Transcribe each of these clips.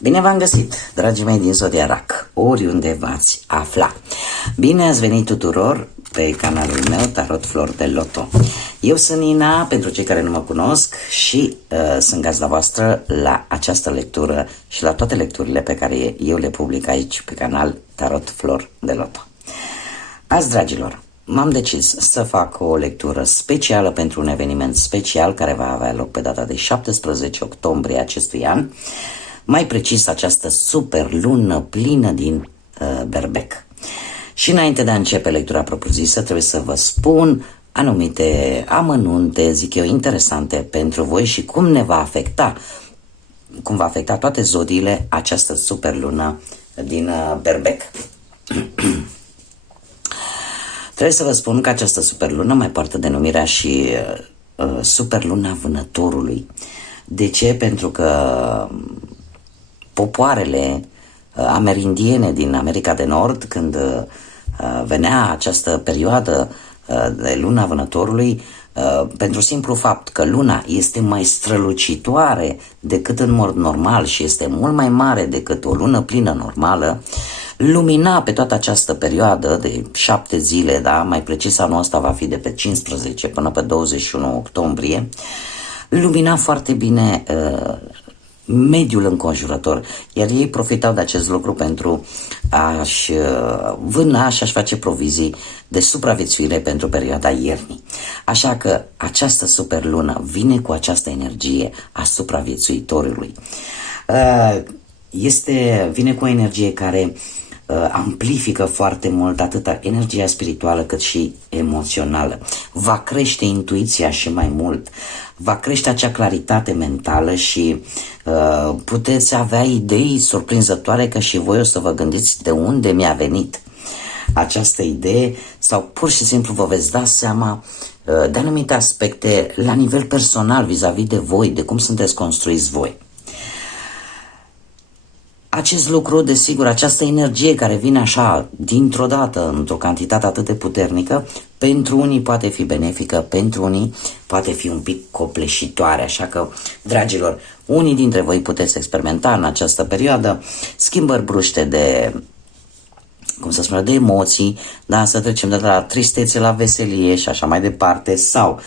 Bine v-am găsit, dragii mei din Zodia RAC, oriunde v-ați afla. Bine ați venit tuturor pe canalul meu Tarot Flor de Loto. Eu sunt Nina, pentru cei care nu mă cunosc, și sunt gazda voastră la această lectură și la toate lecturile pe care eu le public aici pe canal Tarot Flor de Loto. Azi, dragilor, m-am decis să fac o lectură specială pentru un eveniment special care va avea loc pe data de 17 octombrie acestui an, mai precis această super lună plină din Berbec. Și înainte de a începe lectura propriu-zisă, trebuie să vă spun anumite amănunte, zic eu, interesante pentru voi și cum va afecta toate zodiile această super lună din Berbec. Trebuie să vă spun că această superlună mai poartă denumirea și superluna vânătorului. De ce? Pentru că popoarele amerindiene din America de Nord, când venea această perioadă de luna vânătorului, pentru simplu fapt că luna este mai strălucitoare decât în mod normal și este mult mai mare decât o lună plină normală, lumina pe toată această perioadă de 7 zile, da? Mai precis anul ăsta va fi de pe 15 până pe 21 octombrie, lumina foarte bine mediul înconjurător, iar ei profitau de acest lucru pentru a-și vâna și a-și face provizii de supraviețuire pentru perioada iernii. Așa că această superlună vine cu această energie a supraviețuitorului. Vine cu o energie care amplifică foarte mult atât energia spirituală cât și emoțională. Va crește intuiția și mai mult, va crește acea claritate mentală și puteți avea idei surprinzătoare că și voi o să vă gândiți de unde mi-a venit această idee sau pur și simplu vă veți da seama de anumite aspecte la nivel personal vis-a-vis de voi, de cum sunteți construiți voi. Acest lucru, desigur, această energie care vine așa dintr-o dată, într-o cantitate atât de puternică, pentru unii poate fi benefică, pentru unii poate fi un pic copleșitoare. Așa că, dragilor, unii dintre voi puteți experimenta în această perioadă schimbări bruște de, de emoții, da? Să trecem de la tristețe la veselie și așa mai departe, sau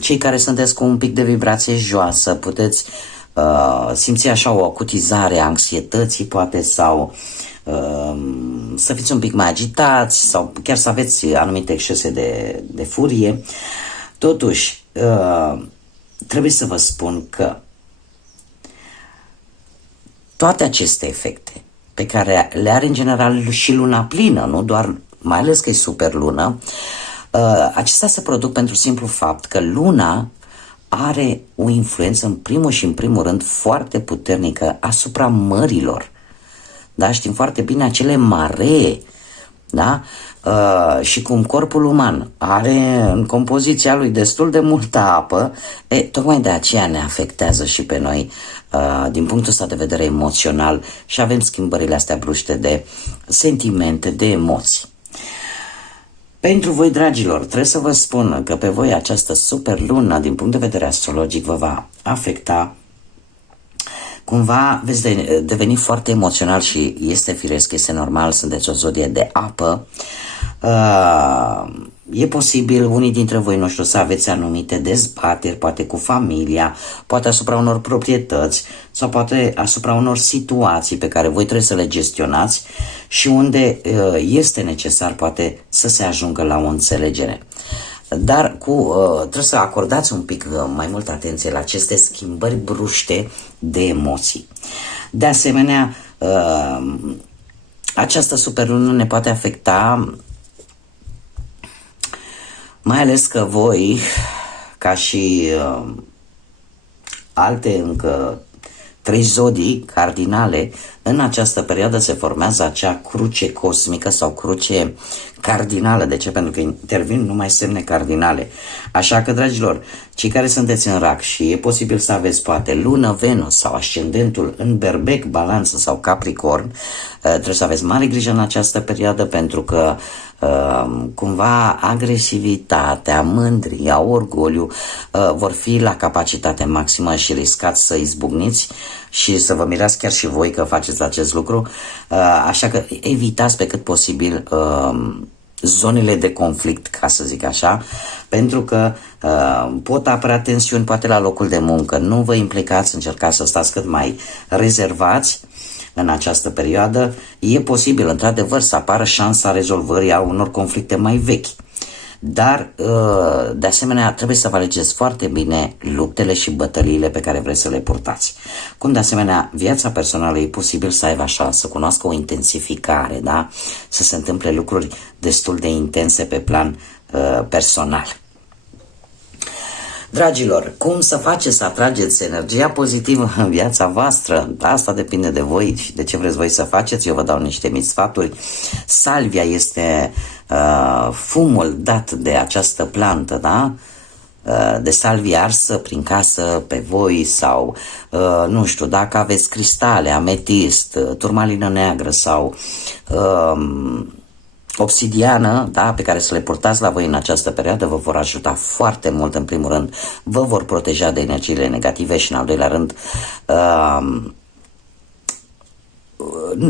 cei care sunteți cu un pic de vibrație joasă, puteți simți așa o acutizare a anxietății poate, sau să fiți un pic mai agitați sau chiar să aveți anumite excese de furie. Totuși, trebuie să vă spun că toate aceste efecte pe care le are în general și luna plină, nu doar, mai ales că e super lună, acestea se produc pentru simplu fapt că luna are o influență în primul și în primul rând foarte puternică asupra mărilor. Da? Știm foarte bine acele maree, da? Și cum corpul uman are în compoziția lui destul de multă apă, tocmai de aceea ne afectează și pe noi din punctul ăsta de vedere emoțional și avem schimbările astea bruște de sentimente, de emoții. Pentru voi, dragilor, trebuie să vă spun că pe voi această super lună, din punct de vedere astrologic, vă va afecta. Cumva veți deveni foarte emoțional și este firesc, este normal, sunteți o zodie de apă. E posibil unii dintre voi, nu știu, să aveți anumite dezbateri, poate cu familia, poate asupra unor proprietăți sau poate asupra unor situații pe care voi trebuie să le gestionați și unde este necesar poate să se ajungă la o înțelegere. Dar trebuie să acordați un pic mai multă atenție la aceste schimbări bruște de emoții. De asemenea, această superlună ne poate afecta, mai ales că voi, ca și alte încă 3 zodii cardinale, în această perioadă se formează acea cruce cosmică sau cruce cardinală. De ce? Pentru că intervin numai semne cardinale. Așa că, dragilor, Cei care sunteți în Rac și e posibil să aveți poate lună, Venus sau ascendentul în Berbec, Balanță sau Capricorn, trebuie să aveți mare grijă în această perioadă, pentru că cumva agresivitatea, mândria, orgoliu vor fi la capacitate maximă și riscați să izbucniți și să vă mirați chiar și voi că faceți acest lucru, așa că evitați pe cât posibil zonele de conflict, ca să zic așa, pentru că pot apărea tensiuni poate la locul de muncă. Nu vă implicați, încercați să stați cât mai rezervați în această perioadă. E posibil, într-adevăr, să apară șansa rezolvării a unor conflicte mai vechi. Dar, de asemenea, trebuie să vă alegeți foarte bine luptele și bătăliile pe care vreți să le purtați. Cum, de asemenea, viața personală e posibil să aibă așa, să cunoască o intensificare, da? Să se întâmple lucruri destul de intense pe plan personal. Dragilor, cum să faceți să atrageți energia pozitivă în viața voastră? Asta depinde de voi și de ce vreți voi să faceți. Eu vă dau niște mici sfaturi. Salvia este fumul dat de această plantă, da? De salvie arsă prin casă pe voi sau, nu știu, dacă aveți cristale, ametist, turmalină neagră sau obsidiană, da, pe care să le purtați la voi în această perioadă, vă vor ajuta foarte mult. În primul rând, vă vor proteja de energiile negative și, în al doilea rând,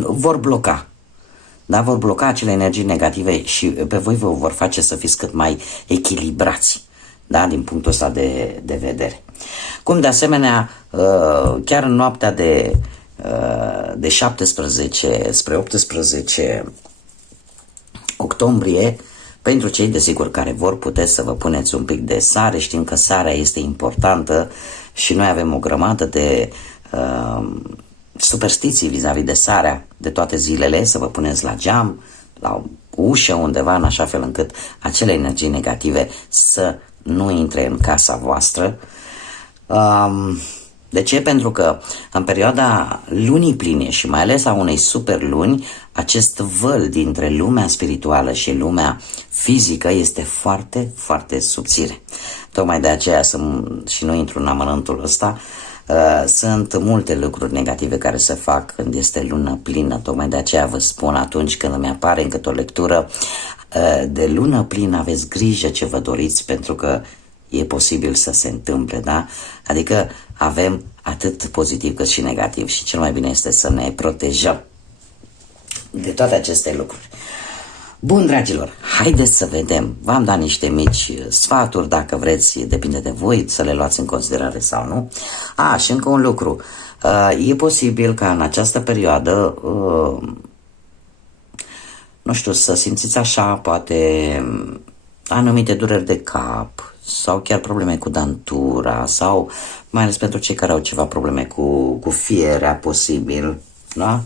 vor bloca. Da, vor bloca acele energii negative și pe voi vă vor face să fiți cât mai echilibrați, da, din punctul ăsta de vedere. Cum, de asemenea, chiar în noaptea de 17 spre 18 octombrie, pentru cei, desigur, care vor, puteți să vă puneți un pic de sare. Știm că sarea este importantă și noi avem o grămadă de superstiții vis-a-vis de sarea de toate zilele, să vă puneți la geam, la ușă undeva, în așa fel încât acele energii negative să nu intre în casa voastră. De ce? Pentru că în perioada lunii pline și mai ales a unei super luni, acest văl dintre lumea spirituală și lumea fizică este foarte, foarte subțire. Tocmai de aceea, și nu intru în amănântul ăsta, sunt multe lucruri negative care se fac când este lună plină. Tocmai de aceea vă spun, atunci când îmi apare încă o lectură de lună plină, aveți grijă ce vă doriți, pentru că e posibil să se întâmple, da? Adică avem atât pozitiv cât și negativ și cel mai bine este să ne protejăm de toate aceste lucruri. Bun, dragilor, haideți să vedem. V-am dat niște mici sfaturi, dacă vreți, depinde de voi să le luați în considerare sau nu. Și încă un lucru. E posibil ca în această perioadă, nu știu, să simțiți așa, poate anumite dureri de cap sau chiar probleme cu dantura sau mai ales pentru cei care au ceva probleme cu fierea, posibil, da?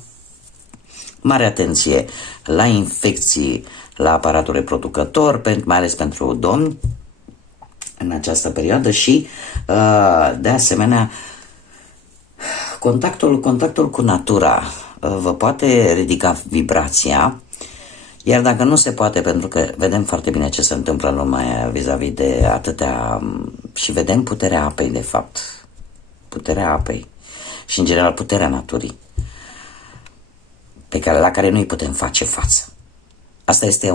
Mare atenție la infecții la aparatul reproducător, mai ales pentru domni în această perioadă și de asemenea contactul cu natura vă poate ridica vibrația, iar dacă nu se poate, pentru că vedem foarte bine ce se întâmplă în lumea vis-a-vis de atâtea, și vedem puterea apei, de fapt, puterea apei și în general puterea naturii, la care noi putem face față. Asta este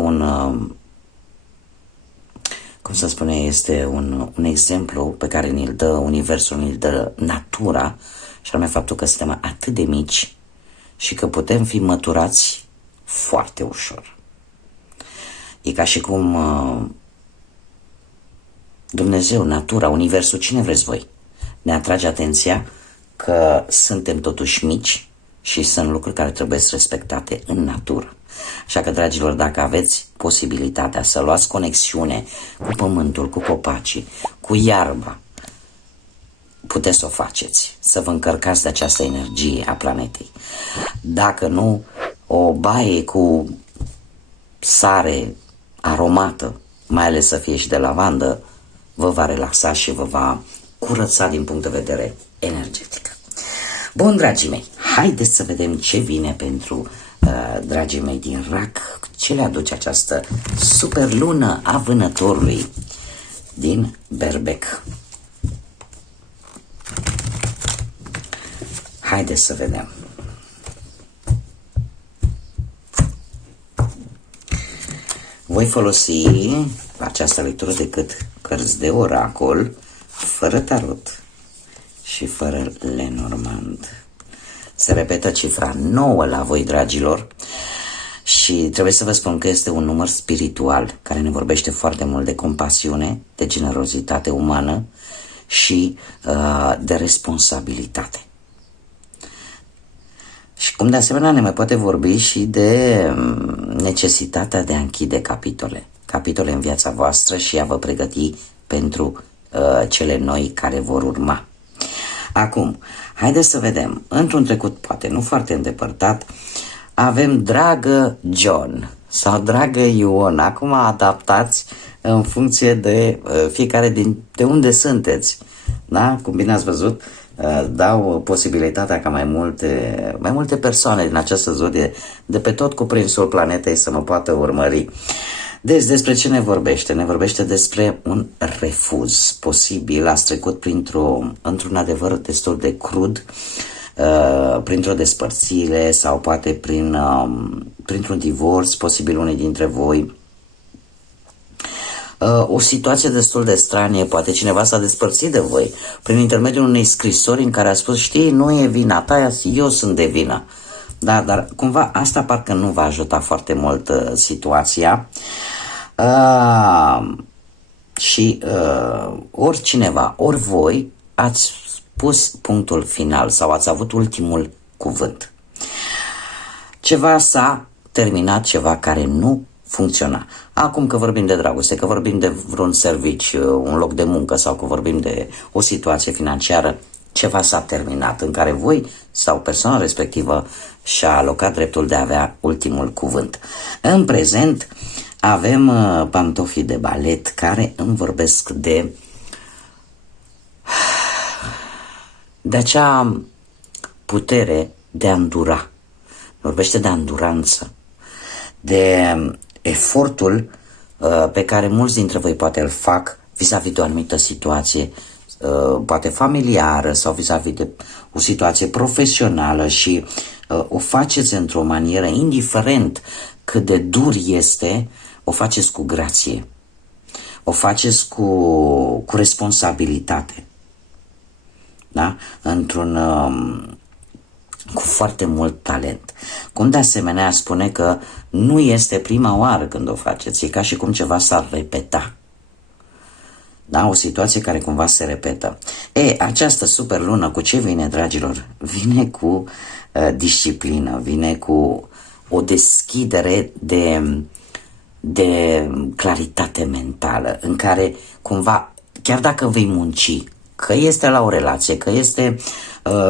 cum să spune, este un exemplu pe care ni-l dă Universul, ni-l dă natura, și anume faptul că suntem atât de mici și că putem fi măturați foarte ușor. E ca și cum Dumnezeu, natura, Universul, cine vreți voi, ne atrage atenția că suntem totuși mici și sunt lucruri care trebuie respectate în natură. Așa că, dragilor, dacă aveți posibilitatea să luați conexiune cu pământul, cu copacii, cu iarba, puteți să o faceți, să vă încărcați de această energie a planetei. Dacă nu, o baie cu sare aromată, mai ales să fie și de lavandă, vă va relaxa și vă va curăța din punct de vedere energetic. Bun, dragii mei, haideți să vedem ce vine pentru dragii mei din Rac, ce le aduce această super lună a Vânătorului din Berbec. Haideți să vedem. Voi folosi această lectură decât cărți de oracol, fără tarot și fără Lenormand. Se repetă cifra 9 la voi, dragilor, și trebuie să vă spun că este un număr spiritual care ne vorbește foarte mult de compasiune, de generozitate umană și de responsabilitate. Și cum de asemenea ne mai poate vorbi și de necesitatea de a închide capitole în viața voastră și a vă pregăti pentru cele noi care vor urma. Acum, haideți să vedem, într-un trecut poate nu foarte îndepărtat, avem dragă John sau dragă Ion, acum adaptați în funcție de fiecare de unde sunteți. Da? Cum bine ați văzut, dau posibilitatea ca mai multe persoane din această zodie de pe tot cuprinsul planetei să mă poată urmări. Deci despre ce ne vorbește? Ne vorbește despre un refuz posibil. Ați trecut într-un adevăr destul de crud, printr-o despărțire sau poate printr-un divorț, posibil unii dintre voi. O situație destul de stranie, poate cineva s-a despărțit de voi prin intermediul unei scrisori în care a spus, știi, nu e vina ta, eu sunt de vină. Da, dar cumva asta parcă nu va ajuta foarte mult situația. Și ori cineva, ori voi ați pus punctul final sau ați avut ultimul cuvânt. Ceva s-a terminat, ceva care nu funcționa. Acum că vorbim de dragoste, că vorbim de vreun serviciu, un loc de muncă sau că vorbim de o situație financiară, ceva s-a terminat în care voi sau persoana respectivă și-a alocat dreptul de a avea ultimul cuvânt. În prezent avem pantofii de balet care îmi vorbesc de acea putere de a îndura. Vorbește de anduranță, de efortul pe care mulți dintre voi poate îl fac vis-a-vis de o anumită situație, poate familiară sau vis-a-vis de o situație profesională și o faceți într-o manieră, indiferent cât de dur este, o faceți cu grație, o faceți cu responsabilitate, da? Cu foarte mult talent. Cum de asemenea spune că nu este prima oară când o faceți, e ca și cum ceva s-ar repeta. Da? O situație care cumva se repetă. Această superlună cu ce vine, dragilor? Vine cu disciplină, vine cu o deschidere de claritate mentală, în care cumva, chiar dacă vei munci, că este la o relație, că este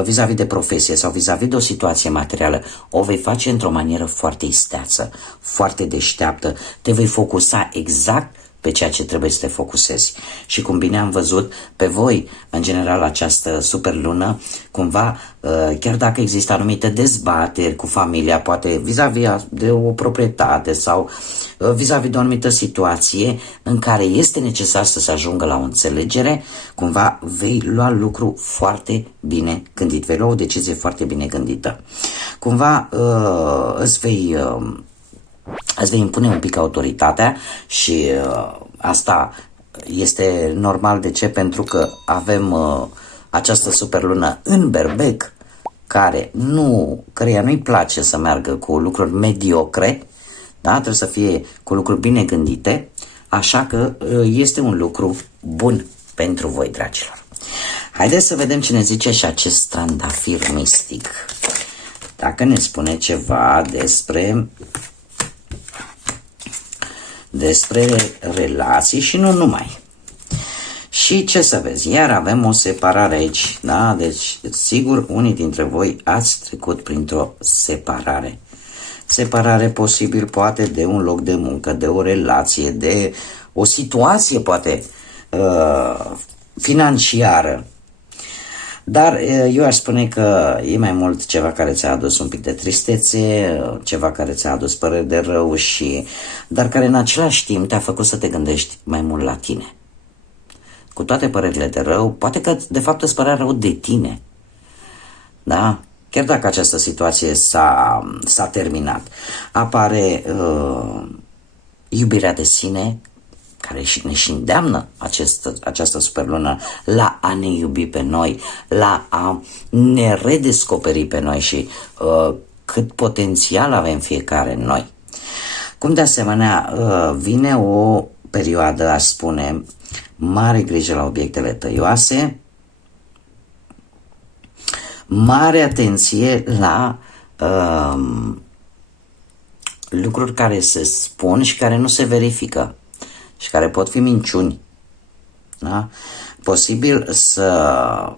vis-a-vis de profesie sau vis-a-vis de o situație materială, o vei face într-o manieră foarte isteață, foarte deșteaptă, te vei focusa exact pe ceea ce trebuie să te focusezi. Și cum bine am văzut pe voi, în general, această superlună, cumva, chiar dacă există anumite dezbateri cu familia, poate vis-a-vis de o proprietate sau vis-a-vis de o anumită situație în care este necesar să se ajungă la o înțelegere, cumva vei lua lucru foarte bine gândit, vei lua o decizie foarte bine gândită. Cumva îți vei impune un pic autoritatea și asta este normal. De ce? Pentru că avem această superlună în Berbec, căreia nu-i place să meargă cu lucruri mediocre, da? Trebuie să fie cu lucruri bine gândite, așa că este un lucru bun pentru voi, dragilor. Haideți să vedem ce ne zice și acest trandafir mistic. Dacă ne spune ceva despre relații și nu numai. Și ce să vezi, iar avem o separare aici, da? Deci, sigur, unii dintre voi ați trecut printr-o separare. Separare posibil poate de un loc de muncă, de o relație, de o situație poate financiară. Dar eu aș spune că e mai mult ceva care ți-a adus un pic de tristețe, ceva care ți-a adus păreri de rău dar care în același timp te-a făcut să te gândești mai mult la tine. Cu toate părerile de rău, poate că de fapt îți părea rău de tine. Da? chiar dacă această situație s-a terminat, apare iubirea de sine, care ne și îndeamnă această superlună la a ne iubi pe noi, la a ne redescoperi pe noi și cât potențial avem fiecare în noi. Cum de asemenea vine o perioadă, aș spune, mare grijă la obiectele tăioase, mare atenție la lucruri care se spun și care nu se verifică și care pot fi minciuni. Da? Posibil să,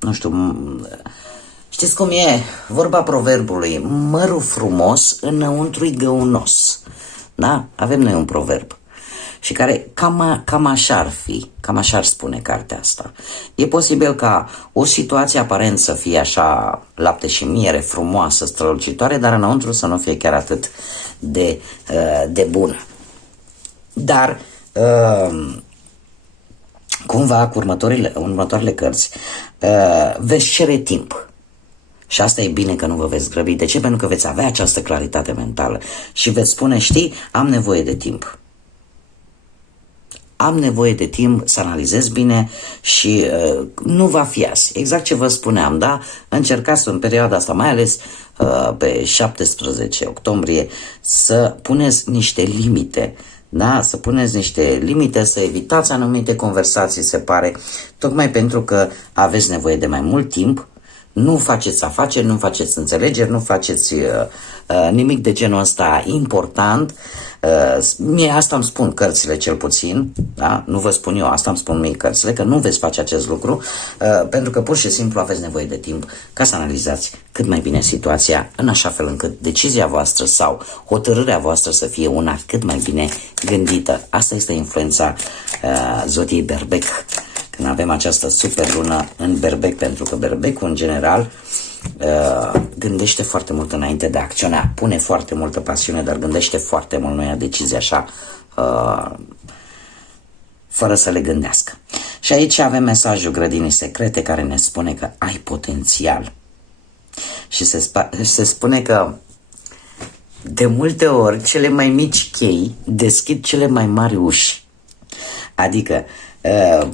nu știu, știți cum e vorba proverbului, mărul frumos înăuntru-i găunos. Da? Avem noi un proverb și care cam așa ar fi, cam așa ar spune cartea asta. E posibil ca o situație aparent să fie așa lapte și miere, frumoasă, strălucitoare, dar înăuntru să nu fie chiar atât de bună. Dar cumva cu următoarele cărți veți cere timp. Și asta e bine că nu vă veți grăbi. De ce? Pentru că veți avea această claritate mentală și veți spune, știi, am nevoie de timp. Am nevoie de timp să analizez bine și nu va fi azi. Exact ce vă spuneam, da? Încercați în perioada asta, mai ales pe 17 octombrie, să puneți niște limite. Da? Să puneți niște limite, să evitați anumite conversații, se pare, tocmai pentru că aveți nevoie de mai mult timp. Nu faceți afaceri, nu faceți înțelegeri, nu faceți nimic de genul ăsta important. Mie asta îmi spun cărțile cel puțin, da? Nu vă spun eu, asta îmi spun mie cărțile, că nu veți face acest lucru, pentru că pur și simplu aveți nevoie de timp ca să analizați cât mai bine situația, în așa fel încât decizia voastră sau hotărârea voastră să fie una cât mai bine gândită. Asta este influența zodiei Berbec, când avem această superlună în Berbec, pentru că Berbecul în general gândește foarte mult înainte de a acționa, pune foarte multă pasiune, dar gândește foarte mult, nu ia decizii așa fără să le gândească. Și aici avem mesajul grădinii secrete care ne spune că ai potențial și se spune că de multe ori cele mai mici chei deschid cele mai mari uși. Adică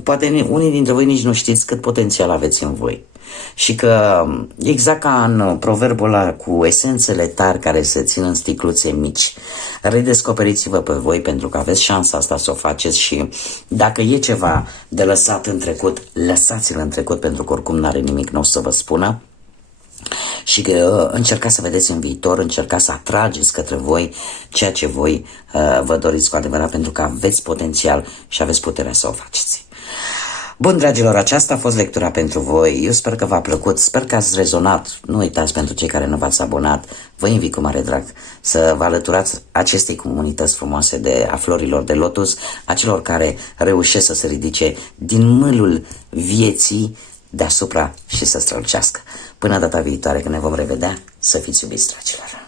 poate unii dintre voi nici nu știți cât potențial aveți în voi. Și că exact ca în proverbul ăla cu esențele tari care se țin în sticluțe mici, redescoperiți-vă pe voi pentru că aveți șansa asta să o faceți și dacă e ceva de lăsat în trecut, lăsați-l în trecut pentru că oricum n-are nimic nou să vă spună. Și că încercați să vedeți în viitor, încercați să atrageți către voi ceea ce voi vă doriți cu adevărat pentru că aveți potențial și aveți puterea să o faceți. Bun, dragilor, aceasta a fost lectura pentru voi. Eu sper că v-a plăcut, sper că ați rezonat. Nu uitați, pentru cei care nu v-ați abonat, vă invit cu mare drag să vă alăturați acestei comunități frumoase a florilor de lotus, a celor care reușesc să se ridice din mâlul vieții deasupra și să strălucească. Până data viitoare când ne vom revedea, să fiți iubiți, dragilor!